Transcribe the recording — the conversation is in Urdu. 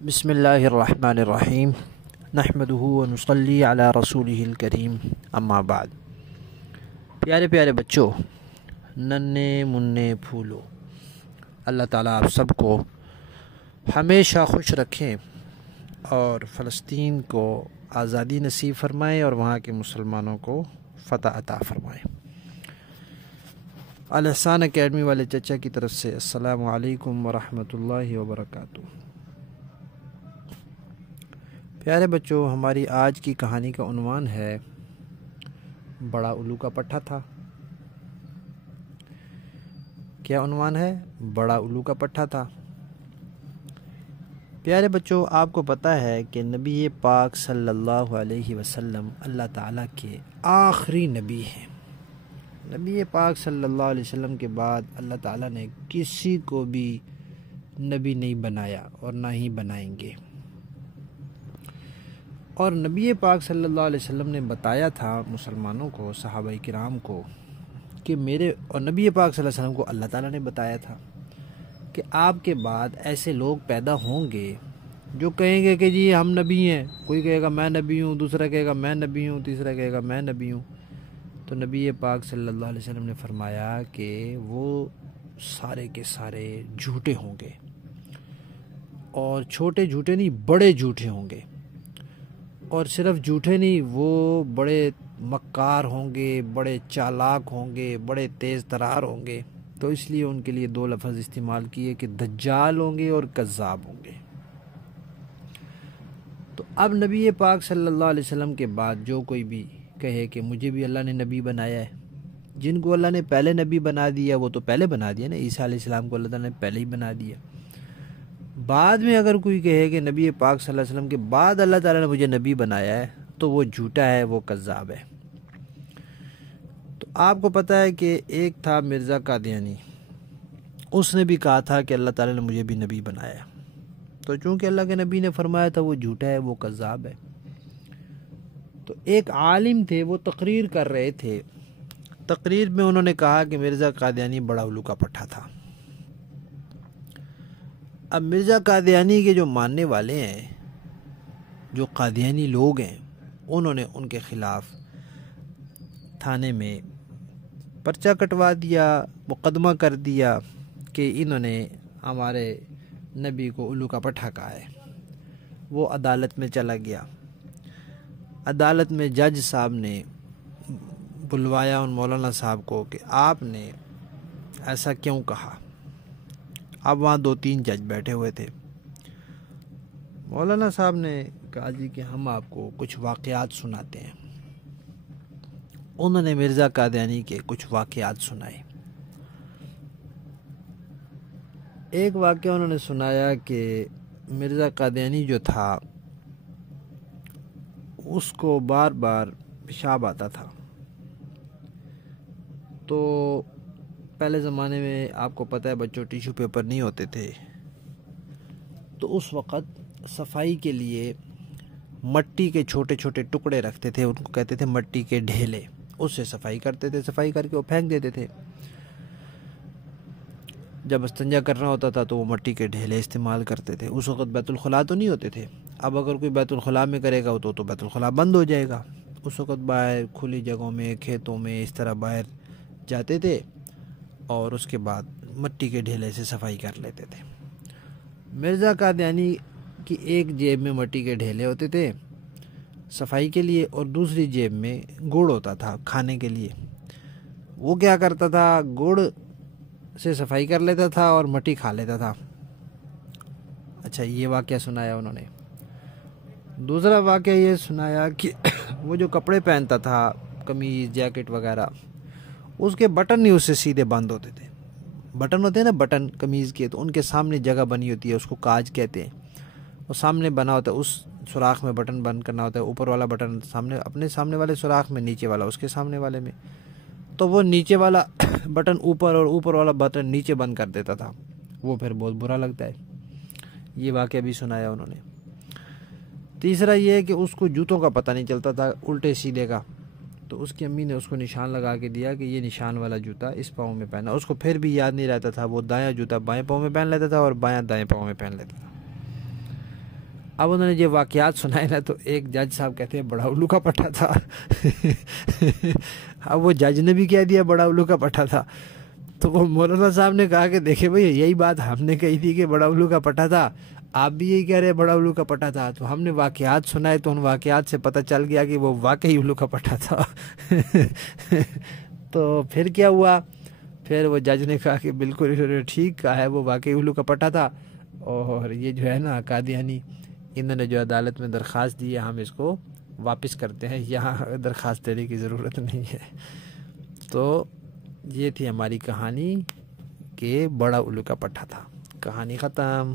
بسم اللہ الرحمن الرحیم نحمدہ ونصلی علی رسولہ الکریم اما بعد۔ پیارے پیارے بچوں، ننھے منھے پھولو، اللہ تعالیٰ آپ سب کو ہمیشہ خوش رکھیں اور فلسطین کو آزادی نصیب فرمائیں اور وہاں کے مسلمانوں کو فتح عطا فرمائیں۔ الاحسان اکیڈمی والے چچا کی طرف سے السلام علیکم ورحمۃ اللہ وبرکاتہ۔ پیارے بچوں، ہماری آج کی کہانی کا عنوان ہے بڑا الو کا پٹھا تھا۔ کیا عنوان ہے؟ بڑا الو کا پٹھا تھا۔ پیارے بچوں، آپ کو پتہ ہے کہ نبی پاک صلی اللہ علیہ وسلم اللہ تعالیٰ کے آخری نبی ہیں۔ نبی پاک صلی اللہ علیہ وسلم کے بعد اللہ تعالیٰ نے کسی کو بھی نبی نہیں بنایا اور نہ ہی بنائیں گے۔ اور نبی پاک صلی اللہ علیہ وسلم نے بتایا تھا مسلمانوں کو، صحابہ کرام کو، کہ اور نبی پاک صلی اللہ علیہ وسلم کو اللہ تعالیٰ نے بتایا تھا کہ آپ کے بعد ایسے لوگ پیدا ہوں گے جو کہیں گے کہ جی ہم نبی ہیں۔ کوئی کہے گا میں نبی ہوں، دوسرا کہے گا میں نبی ہوں، تیسرا کہے گا میں نبی ہوں۔ تو نبی پاک صلی اللہ علیہ وسلم نے فرمایا کہ وہ سارے کے سارے جھوٹے ہوں گے، اور چھوٹے جھوٹے نہیں، بڑے جھوٹے ہوں گے۔ اور صرف جھوٹے نہیں، وہ بڑے مکار ہوں گے، بڑے چالاک ہوں گے، بڑے تیز ترار ہوں گے۔ تو اس لیے ان کے لیے دو لفظ استعمال کیے کہ دجال ہوں گے اور کذاب ہوں گے۔ تو اب نبی پاک صلی اللہ علیہ وسلم کے بعد جو کوئی بھی کہے کہ مجھے بھی اللہ نے نبی بنایا ہے، جن کو اللہ نے پہلے نبی بنا دیا وہ تو پہلے بنا دیا نا، عیسیٰ علیہ السلام کو اللہ تعالیٰ نے پہلے ہی بنا دیا۔ بعد میں اگر کوئی کہے کہ نبی پاک صلی اللہ علیہ وسلم کے بعد اللہ تعالیٰ نے مجھے نبی بنایا ہے، تو وہ جھوٹا ہے، وہ کذاب ہے۔ تو آپ کو پتہ ہے کہ ایک تھا مرزا قادیانی، اس نے بھی کہا تھا کہ اللہ تعالیٰ نے مجھے بھی نبی بنایا۔ تو چونکہ اللہ کے نبی نے فرمایا تھا وہ جھوٹا ہے، وہ کذاب ہے۔ تو ایک عالم تھے، وہ تقریر کر رہے تھے۔ تقریر میں انہوں نے کہا کہ مرزا قادیانی بڑا الو کا پٹھا تھا۔ اب مرزا قادیانی کے جو ماننے والے ہیں، جو قادیانی لوگ ہیں، انہوں نے ان کے خلاف تھانے میں پرچہ کٹوا دیا، مقدمہ کر دیا کہ انہوں نے ہمارے نبی کو الو کا پٹھا کہا ہے۔ وہ عدالت میں چلا گیا۔ عدالت میں جج صاحب نے بلوایا ان مولانا صاحب کو کہ آپ نے ایسا کیوں کہا۔ اب وہاں 2-3 جج بیٹھے ہوئے تھے۔ مولانا صاحب نے کہا جی کہ ہم آپ کو کچھ واقعات سناتے ہیں۔ انہوں نے مرزا قادیانی کے کچھ واقعات سنائے۔ ایک واقعہ انہوں نے سنایا کہ مرزا قادیانی جو تھا اس کو بار بار پیشاب آتا تھا۔ تو پہلے زمانے میں آپ کو پتہ ہے بچوں، ٹیشو پیپر نہیں ہوتے تھے، تو اس وقت صفائی کے لیے مٹی کے چھوٹے چھوٹے ٹکڑے رکھتے تھے، ان کو کہتے تھے مٹی کے ڈھیلے۔ اس سے صفائی کرتے تھے، صفائی کر کے وہ پھینک دیتے تھے۔ جب استنجا کرنا ہوتا تھا تو وہ مٹی کے ڈھیلے استعمال کرتے تھے۔ اس وقت بیت الخلاء تو نہیں ہوتے تھے۔ اب اگر کوئی بیت الخلاء میں کرے گا تو بیت الخلاء بند ہو جائے گا۔ اس وقت باہر کھلی جگہوں میں، کھیتوں میں اس طرح باہر جاتے تھے اور اس کے بعد مٹی کے ڈھیلے سے صفائی کر لیتے تھے۔ مرزا قادیانی کی ایک جیب میں مٹی کے ڈھیلے ہوتے تھے صفائی کے لیے، اور دوسری جیب میں گڑ ہوتا تھا کھانے کے لیے۔ وہ کیا کرتا تھا، گڑ سے صفائی کر لیتا تھا اور مٹی کھا لیتا تھا۔ اچھا، یہ واقعہ سنایا انہوں نے۔ دوسرا واقعہ یہ سنایا کہ وہ جو کپڑے پہنتا تھا، قمیض، جیکٹ وغیرہ، اس کے بٹن نہیں اس سے سیدھے بند ہوتے تھے۔ بٹن ہوتے ہیں نا، بٹن قمیض کے، تو ان کے سامنے جگہ بنی ہوتی ہے، اس کو کاج کہتے ہیں۔ وہ سامنے بنا ہوتا ہے، اس سوراخ میں بٹن بند کرنا ہوتا ہے۔ اوپر والا بٹن سامنے، اپنے سامنے والے سوراخ میں، نیچے والا اس کے سامنے والے میں۔ تو وہ نیچے والا بٹن اوپر اور اوپر والا بٹن نیچے بند کر دیتا تھا، وہ پھر بہت برا لگتا ہے۔ یہ واقعہ بھی سنایا انہوں نے۔ تیسرا یہ ہے کہ اس کو جوتوں کا پتہ نہیں چلتا تھا، الٹے سیدھے کا۔ تو اس کی امی نے اس کو نشان لگا کے دیا کہ یہ نشان والا جوتا اس پاؤں میں پہنا۔ اس کو پھر بھی یاد نہیں رہتا تھا، وہ دایاں جوتا بائیں پاؤں میں پہن لیتا تھا اور بایاں دائیں پاؤں میں پہن لیتا تھا۔ اب انہوں نے یہ واقعات سنائے نا تو ایک جج صاحب کہتے ہیں بڑا الو کا پٹھا تھا اب وہ جج نے بھی کہہ دیا بڑا الو کا پٹھا تھا، تو وہ مولانا صاحب نے کہا کہ دیکھیں بھئی یہی بات ہم نے کہی تھی کہ بڑا الو کا پٹھا تھا، آپ بھی یہی کہہ رہے بڑا الو کا پٹھا تھا، تو ہم نے واقعات سنائے تو ان واقعات سے پتہ چل گیا کہ وہ واقعی الو کا پٹھا تھا تو پھر کیا ہوا، پھر وہ جج نے کہا کہ بالکل انہوں نے ٹھیک کہا ہے، وہ واقعی الو کا پٹھا تھا، اور یہ جو ہے نا قادیانی انہوں نے جو عدالت میں درخواست دی ہے ہم اس کو واپس کرتے ہیں، یہاں درخواست دینے کی ضرورت نہیں ہے۔ تو یہ تھی ہماری کہانی کہ بڑا الو کا پٹھا تھا، کہانی ختم۔